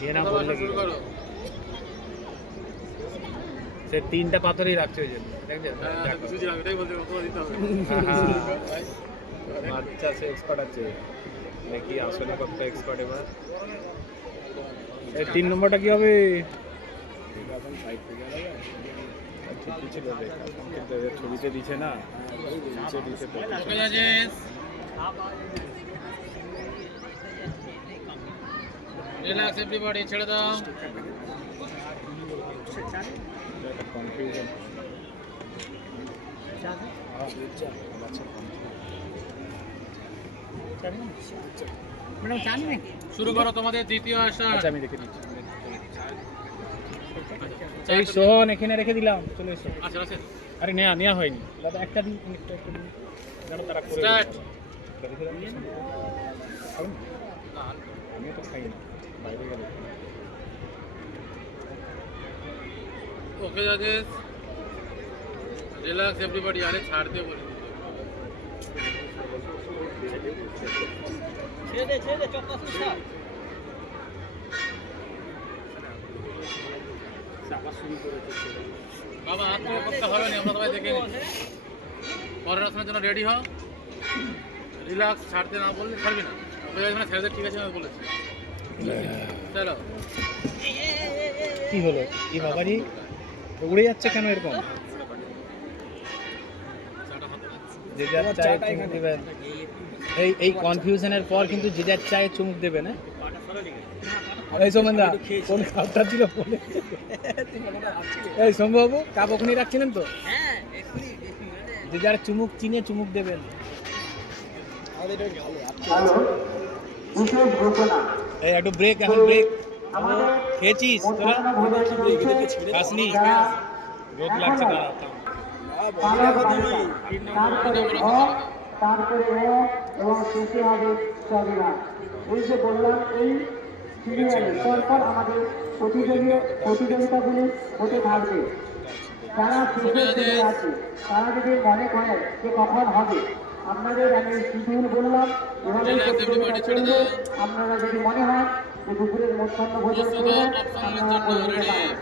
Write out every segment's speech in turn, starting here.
ये ना बोलले কি সে তিনটা পাথরই রাখছে ওই জন্য দেখছেন আচ্ছা সে এক্সপার্ট আছে দেখি আসলে কত এক্সপার্ট এবার এই 3 নম্বরটা কি হবে এখন সাইড থেকে ঠিক কিছু দেবে কিন্তু এর ছবিতে দিছে না নিচে দিছে ওকে জাজেস রিল্যাক্স এভরিবডি ছেড়ে দাও কনফিউশন শুরু করো তোমাদের দ্বিতীয় আসন আচ্ছা আমি দেখে দিচ্ছি এই সোহন এখানে রেখে দিলাম চলে এসো আচ্ছা আচ্ছা আরে নেওয়া হয়নি দাদা একটা দিন একটা দিন জানো তারা করে স্টার্ট আমি তো খাই না বাইরে গেলে ওকে জাজেস রিল্যাক্স এভরিবডি আরে ছাড় দে বলে ছেড়ে দে চক্কা সুসা চাপা শুরু করেছে বাবা আর তো করতে হবে না আমরা সবাই দেখে পরের আসনের জন্য রেডি হও রিল্যাক্স ছাড়তে না বললে ছাড়বি না ওকে জাজেস ছেড়ে দে ঠিক আছে আমি বলেছি চলো কি হলো এই বাবারি উড়ে যাচ্ছে কেন এরকম যে যার চায়ে চুমুক দেবেন এই কনফিউশনের পর কিন্তু যে যার চায়ে চুমুক দেবে না এই সোমেনদা কোন খাপটা ছিল বলে এই সোমবাবু কাপ ওখানে রাখছিলেন তো যে যার চুমুক চিনে চুমুক দেবেন এই একটু ব্রেক এখন ব্রেক খেয়েছিস তোরা খাসনি রোদ লাগছে না তারপরে এবং শেষে হবে সবিনা এই যে বললাম এই সিরিয়ালে পরপর আমাদের প্রতিযোগিতাগুলি হতে থাকবে যারা শেষে আছে তারা যদি মনে করেন যে কখন হবে আপনাদের আমি শিডিউল বললাম এভাবে আপনারা যদি মনে হয় যে দুপুরের মধ্যাহ্ন ভোজন করবেন আপনারা করে নিতে পারেন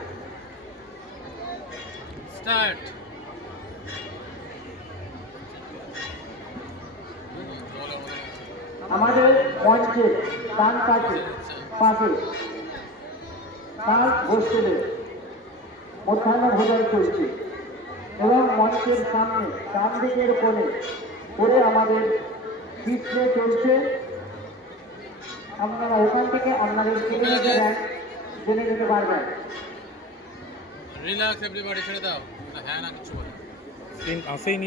স্টার্ট আমাদের মঞ্চের ডান পাশে তার হোস্টেলে মধ্যাহ্ন ভোজন চলছে এবং মঞ্চের সামনে ডান দিকের কোণে আমাদের ডিসপ্লে চলছে আপনারা ওখান থেকে আপনাদের জেনে নিতে পারবেন রিল্যাক্স এভরিবডি ছেড়ে দাও হ্যাঁ না কিছু বলে আসেই